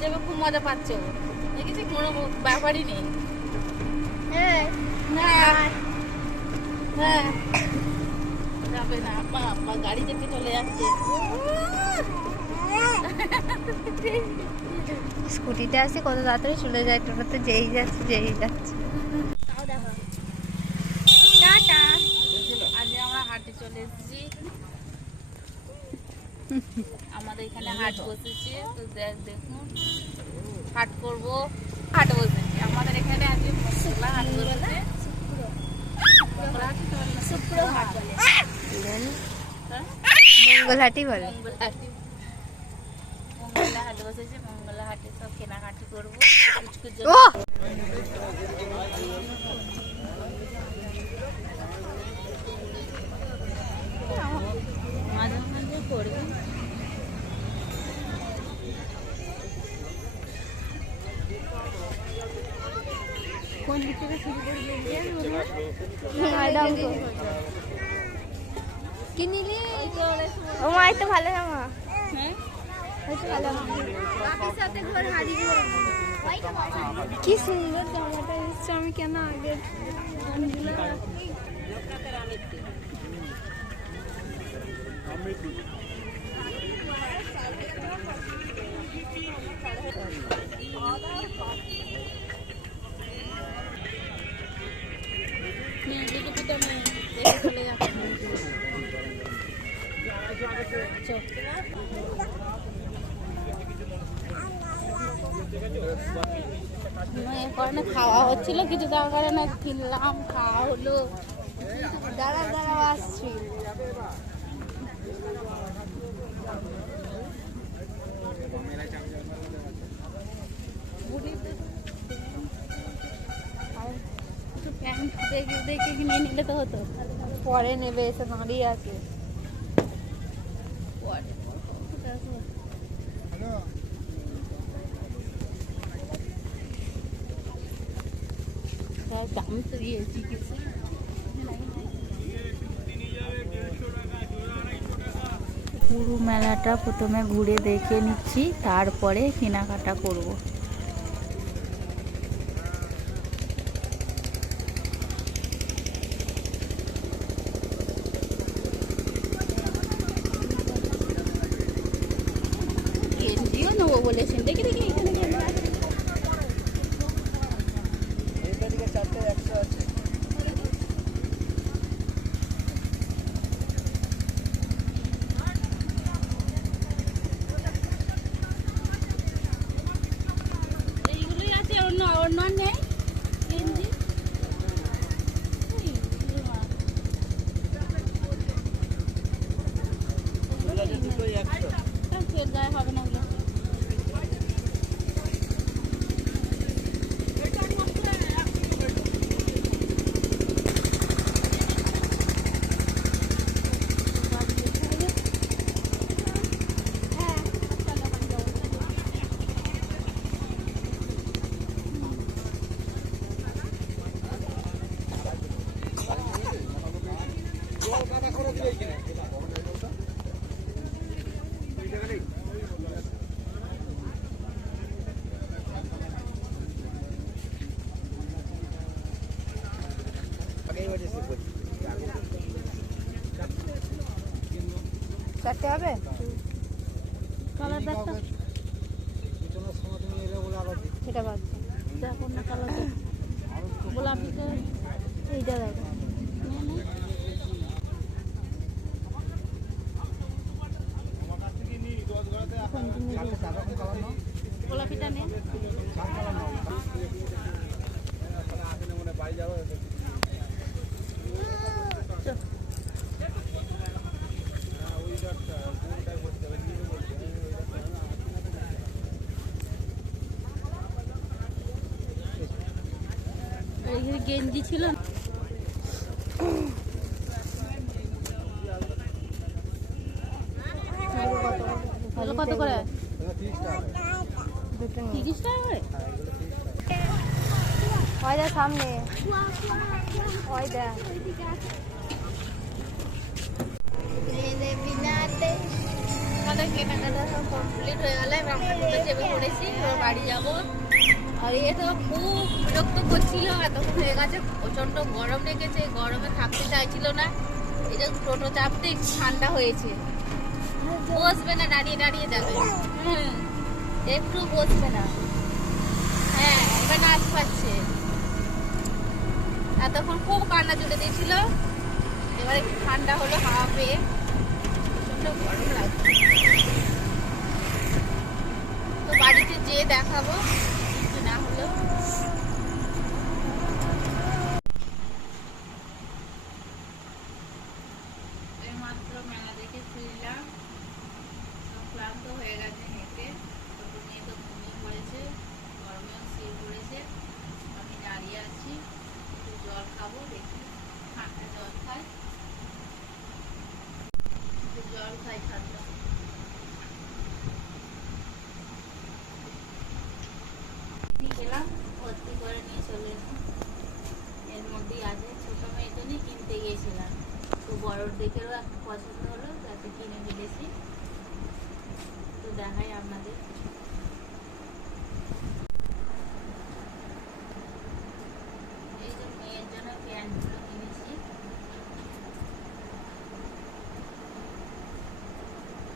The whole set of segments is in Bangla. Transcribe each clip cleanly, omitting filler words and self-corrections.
যাবে, খুব মজা পাচ্ছে ও। দেখেছি কোনো ব্যাপারই নেই। হ্যাঁ যাবে না, আব্বা আব্বা গাড়ি চেপে চলে যাচ্ছে। স্কুটিতে আসে কত তাড়াতাড়ি চলে যায়, টোটোতে যেই যাচ্ছে। টাটা। আজ আমরা হাটে চলে এসেছি, আমাদের এখানে হাট বসেছে। তো দেখুন হাট করবো, হাট বসেছে আমাদের এখানে। আজকে মঙ্গলা হাট বসেছে, মঙ্গলহাটি বলে। মঙ্গলা হাট বসেছে, মঙ্গলা হাটে সব কেনাকাটি করবো। মাঝে মাঝে করবে। কোন দিক থেকে শুরু করবে? কি নিলি? ও মা, এই তো ভালো জামা। হ্যাঁ কি সুন্দর জামাটা এসছে, আমি কেন আগে চলে যাচ্ছে। খাওয়া হচ্ছিল কিছু, তার কারণে কিনলাম, খাওয়া হলো। দাঁড়াও আসছি। প্যান্ট দেখে কিনে নিলে তো হতো। পরে নেবে, এসে দাঁড়িয়ে আছে। দাম তো দিয়েছি কিছু। পুরো মেলাটা প্রথমে ঘুরে দেখে নিচ্ছি, তারপরে কেনাকাটা করব। গেঞ্জিও নেবো বলেছেন, দেখি দেখি এখানে এইগুলোই আছে, অন্য অন্য নেই গেঞ্জি। ফের গায়ে হবে না ওগুলো। চারটে হবে? কালার দেখো, সেটা বাদ দে। দেখো না কালার দেখো, গোলাপিটা এইটা দেখো। গোলাপিটা নে। এখানে গেঞ্জি ছিল না। কত করে? 30 টাকা করে। ওইটা সামনে, ওইটা আমাদের কেনাকাটা সব কমপ্লিট। কমপ্লিট হয়ে গেল। এবার আমরা টোটো চেপে পড়েছি, এবার বাড়ি যাব। আর এ তো খুব বিরক্ত করছিল, এতক্ষণ হয়ে গেছে, প্রচন্ড গরম লেগেছে, গরমে থাকতে চাইছিল না। এই যে টোটো চাপতে একটু ঠান্ডা হয়েছে, বসবে না, দাঁড়িয়ে দাঁড়িয়ে যাবে। একটু বসবে না। হ্যাঁ, এবার নাচ পাচ্ছে। এতক্ষণ খুব কান্না জুড়ে দিয়েছিল, এবার একটু ঠান্ডা হলো হাওয়া পেয়ে। প্রচন্ড গরম লাগছে। তো বাড়িতে যেয়ে দেখাবো কি না হলো। এইমাত্র মেলা দেখে ফিরলাম, সব ক্লান্ত হয়ে গেছে হেঁটে। টোটো নিয়ে তো ঘুমিয়ে পড়েছে, গরমেও শুয়ে পড়েছে। আমি দাঁড়িয়ে আছি, একটু জল খাবো, দেখি ঠান্ডা জল খাই, একটু জল খাই ঠান্ডা। গেলাম, ভর্তি করে নিয়ে চলে এলাম। এর মধ্যেই আছে, ছোট মেয়ের জন্য কিনতে গিয়েছিলাম, তো বড়োর দেখেও একটা পছন্দ হলো, তাকে কিনে ফেলেছি। তো দেখাই আপনাদের। এই যে মেয়ের জন্য প্যান্টগুলো কিনেছি,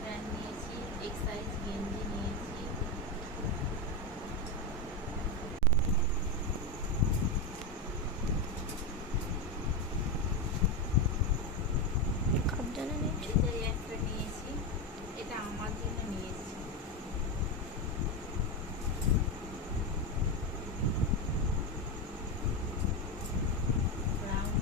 প্যান্ট নিয়েছি, এক সাইজ গেঞ্জি নিয়েছি। কার জন্য নিয়েছো? এই যে একটা নিয়েছি, এটা আমার জন্য নিয়েছি। ব্রাউন।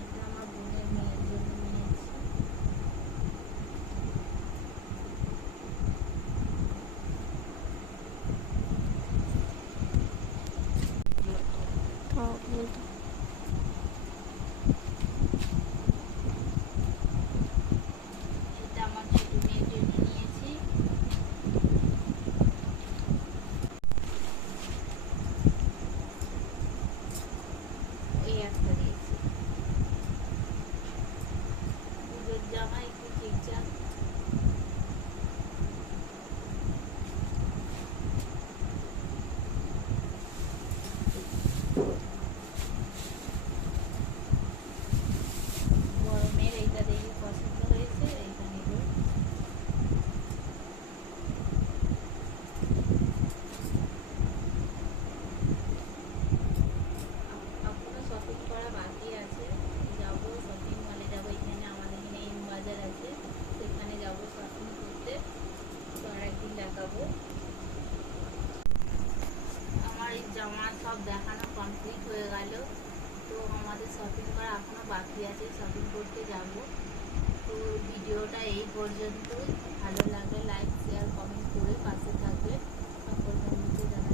এটা আমার বোনের মেয়ের জন্য নিয়েছি। বলতো এটা আমার ছোট মেয়ের জন্য নিয়েছি। ওই একটা নিয়েছি। পুজোর জামা একটু ঠিকঠাক। বড় মেয়ের এইটা দেখে পছন্দ হয়েছে, এইটা নেব। এখনো শপিং করা বাকি আছে, যাবো শপিং মলে যাবো। এখানে আমাদের এখানে এম বাজার আছে, সেখানে যাবো শপিং করতে। তো আর একদিন দেখাবো। আমার এই জামা সব দেখানো কমপ্লিট হয়ে গেল। তো আমাদের শপিং করা এখনো বাকি আছে, শপিং করতে যাব। তো ভিডিওটা এই পর্যন্তই। ভালো লাগলে লাইক শেয়ার কমেন্ট করে পাশে থাকবে। সকল বন্ধুকে জানাই